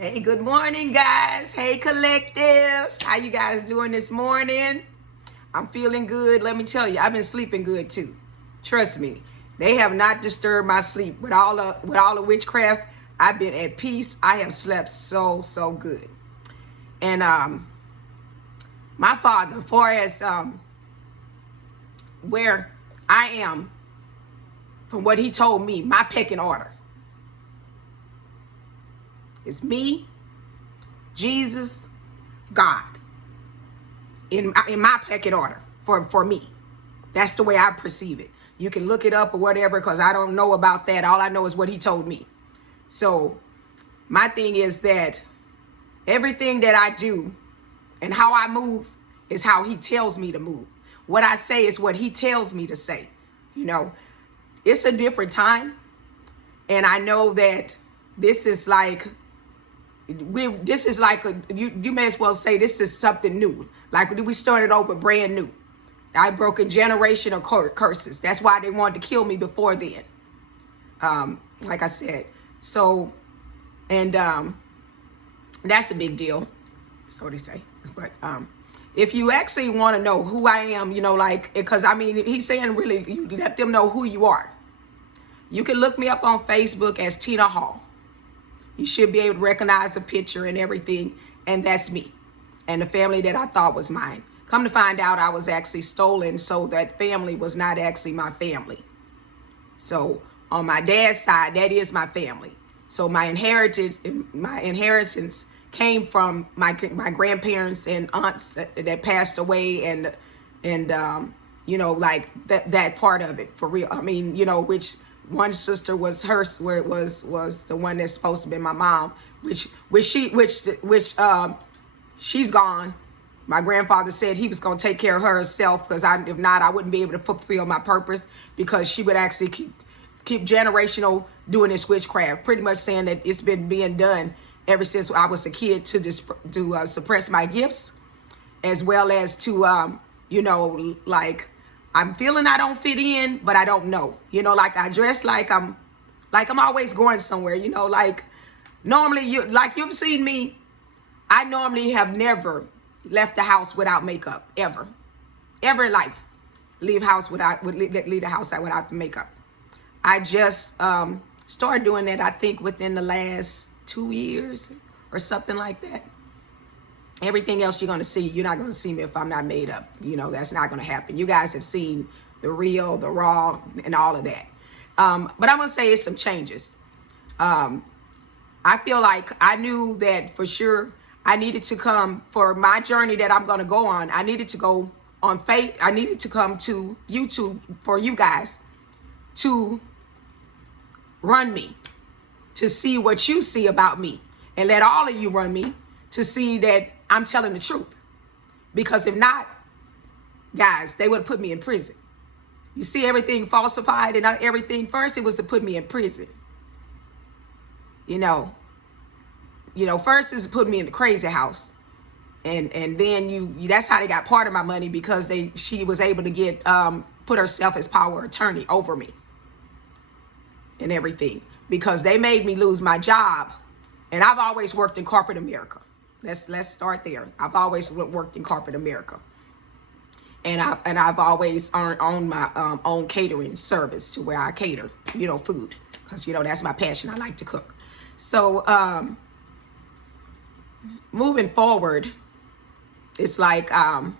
Hey, good morning, guys. Hey, collectives. How you guys doing this morning? I'm feeling good. Let me tell you, I've been sleeping good too. Trust me. They have not disturbed my sleep. With all the witchcraft, I've been at peace. I have slept so good. And my father, as far as where I am, from what he told me, my pecking order. It's me, Jesus, God, in my pecking order for me. That's the way I perceive it. You can look it up or whatever, because I don't know about that. All I know is what he told me. So my thing is that everything that I do and how I move is how he tells me to move. What I say is what he tells me to say. You know, it's a different time. And I know that this is like, you may as well say this is something new. Like we started over brand new. I broken generational curses. That's why they wanted to kill me before then. Like I said. So, and that's a big deal. That's what they say. But if you actually want to know who I am, you know, like, because I mean, he's saying really, you let them know who you are. You can look me up on Facebook as Tina Hall. You should be able to recognize the picture and everything. And that's me. And the family that I thought was mine. Come to find out, I was actually stolen. So that family was not actually my family. So on my dad's side, that is my family. So my inheritance came from my grandparents and aunts that passed away, and you know, like that part of it for real. I mean, you know, which one sister was hers, where it was the one that's supposed to be my mom, which she's gone. My grandfather said he was going to take care of her herself, because if not, I wouldn't be able to fulfill my purpose, because she would actually keep generational doing this witchcraft, pretty much saying that it's been being done ever since I was a kid to suppress my gifts, as well as to you know, like, I'm feeling I don't fit in, but I don't know. You know, like I dress like I'm always going somewhere. You know, like normally you've seen me. I normally have never left the house without makeup, ever in life. Leave the house without the makeup. I just started doing that, I think, within the last 2 years or something like that. Everything else you're going to see, you're not going to see me if I'm not made up. You know, that's not going to happen. You guys have seen the real, the raw, and all of that. But I'm going to say it's some changes. I feel like I knew that for sure I needed to come for my journey that I'm going to go on. I needed to go on faith. I needed to come to YouTube for you guys to run me, to see what you see about me, and let all of you run me to see that I'm telling the truth. Because if not, guys, they would have put me in prison. You see everything falsified and everything. First, it was to put me in prison. You know, first is to put me in the crazy house. And then that's how they got part of my money, because she was able to get, put herself as power attorney over me and everything, because they made me lose my job. And I've always worked in corporate America. Let's start there. I've always worked in corporate America, and I've always owned my own catering service, to where I cater, you know, food, because you know that's my passion. I like to cook. So moving forward, it's like I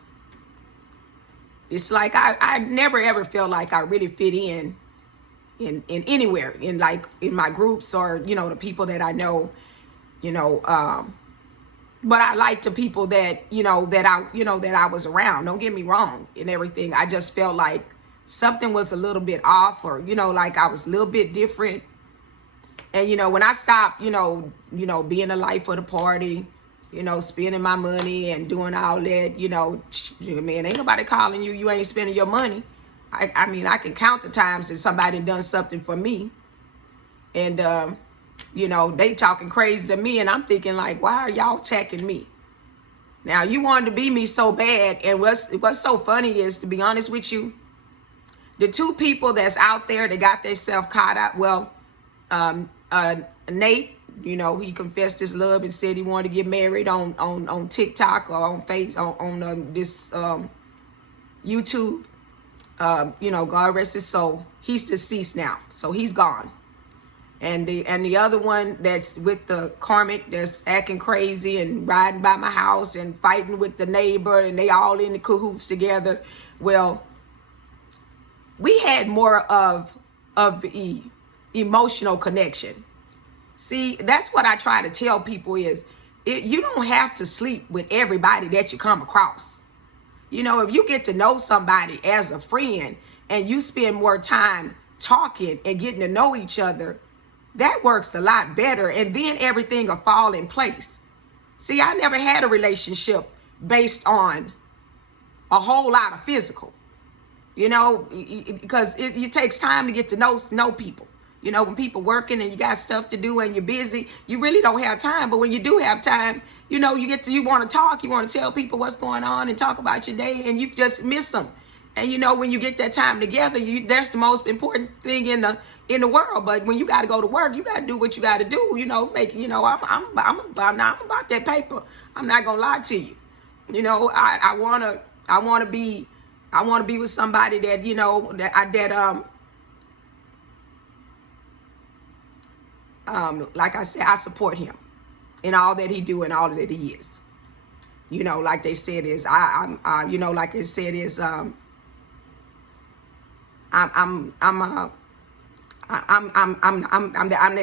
never ever felt like I really fit in anywhere, in my groups, or you know, the people that I know, you know. But I like the people that, that I was around. Don't get me wrong and everything. I just felt like something was a little bit off, or, like I was a little bit different. And, when I stopped, being the life of the party, spending my money and doing all that, man, ain't nobody calling you. You ain't spending your money. I mean, I can count the times that somebody done something for me. And, they talking crazy to me, and I'm thinking like, why are y'all attacking me? Now, you wanted to be me so bad, and what's so funny is, to be honest with you, the two people that's out there that got themselves caught up, well, Nate, You know, he confessed his love and said he wanted to get married on TikTok or on this YouTube. You know, God rest his soul. He's deceased now, so he's gone. And the other one that's with the karmic that's acting crazy and riding by my house and fighting with the neighbor, and they all in the cahoots together. Well, we had more of the emotional connection. See, that's what I try to tell people is you don't have to sleep with everybody that you come across. You know, if you get to know somebody as a friend and you spend more time talking and getting to know each other, that works a lot better, and then everything will fall in place. See, I never had a relationship based on a whole lot of physical, you know, because it takes time to get to know people. You know, when people working and you got stuff to do and you're busy, you really don't have time. But when you do have time, you know, you want to talk, you want to tell people what's going on and talk about your day, and you just miss them. And you know, when you get that time together, that's the most important thing in the world. But when you got to go to work, you got to do what you got to do. You know, I'm about that paper. I'm not gonna lie to you. You know, I want to be with somebody that, you know, like I said, I support him in all that he do and all that he is. You know, like they said is I'm that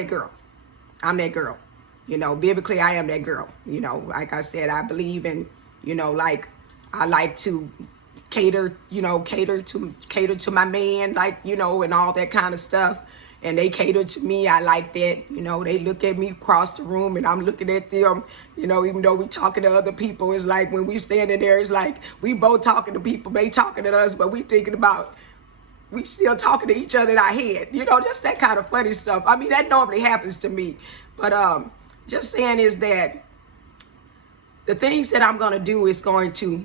girl. I'm that girl. You know, biblically, I am that girl. You know, like I said, I believe in, you know, like I like to cater to my man, like, you know, and all that kind of stuff. And they cater to me. I like that. You know, they look at me across the room and I'm looking at them. You know, even though we talking to other people, it's like when we standing there, it's like we both talking to people, they talking to us, but we still talking to each other in our head. You know, just that kind of funny stuff. I mean, that normally happens to me. But just saying is that the things that I'm going to do is going to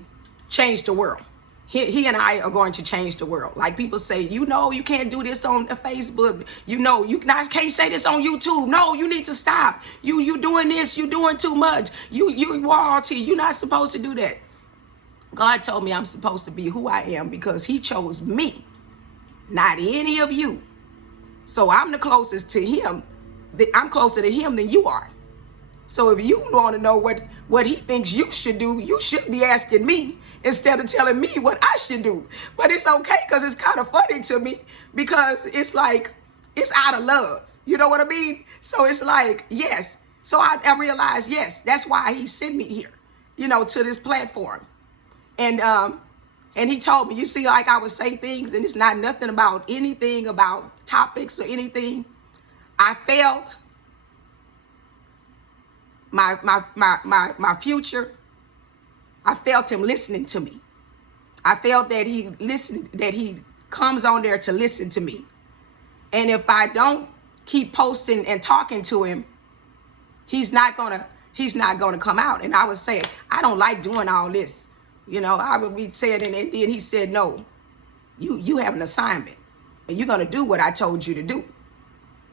change the world. He and I are going to change the world. Like people say, you know, you can't do this on Facebook. You know, you can't say this on YouTube. No, you need to stop. You doing this. You doing too much. You royalty. You're not supposed to do that. God told me I'm supposed to be who I am because he chose me, not any of you. So I'm the closest to him. I'm closer to him than you are. So if you want to know what he thinks you should do, you should be asking me instead of telling me what I should do. But it's okay because it's kind of funny to me because it's like, it's out of love. You know what I mean? So it's like, yes. So I realized, yes, that's why he sent me here, you know, to this platform. And he told me, you see, like I would say things and it's not nothing about anything about topics or anything. I felt my future. I felt him listening to me. I felt that he comes on there to listen to me. And if I don't keep posting and talking to him, he's not gonna come out. And I would say, I don't like doing all this. You know, I would be saying, and then he said, no, you have an assignment and you're gonna do what I told you to do.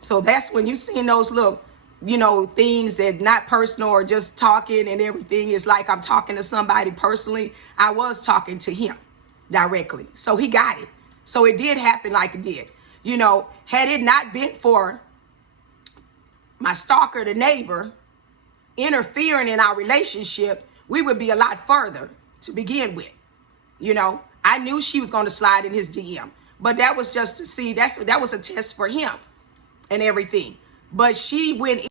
So that's when you seen those little, you know, things that not personal or just talking and everything is like I'm talking to somebody personally. I was talking to him directly. So he got it. So it did happen like it did. You know, had it not been for my stalker, the neighbor, interfering in our relationship, we would be a lot further to begin with. You know, I knew she was going to slide in his DM, but that was just to see, that was a test for him and everything. But she went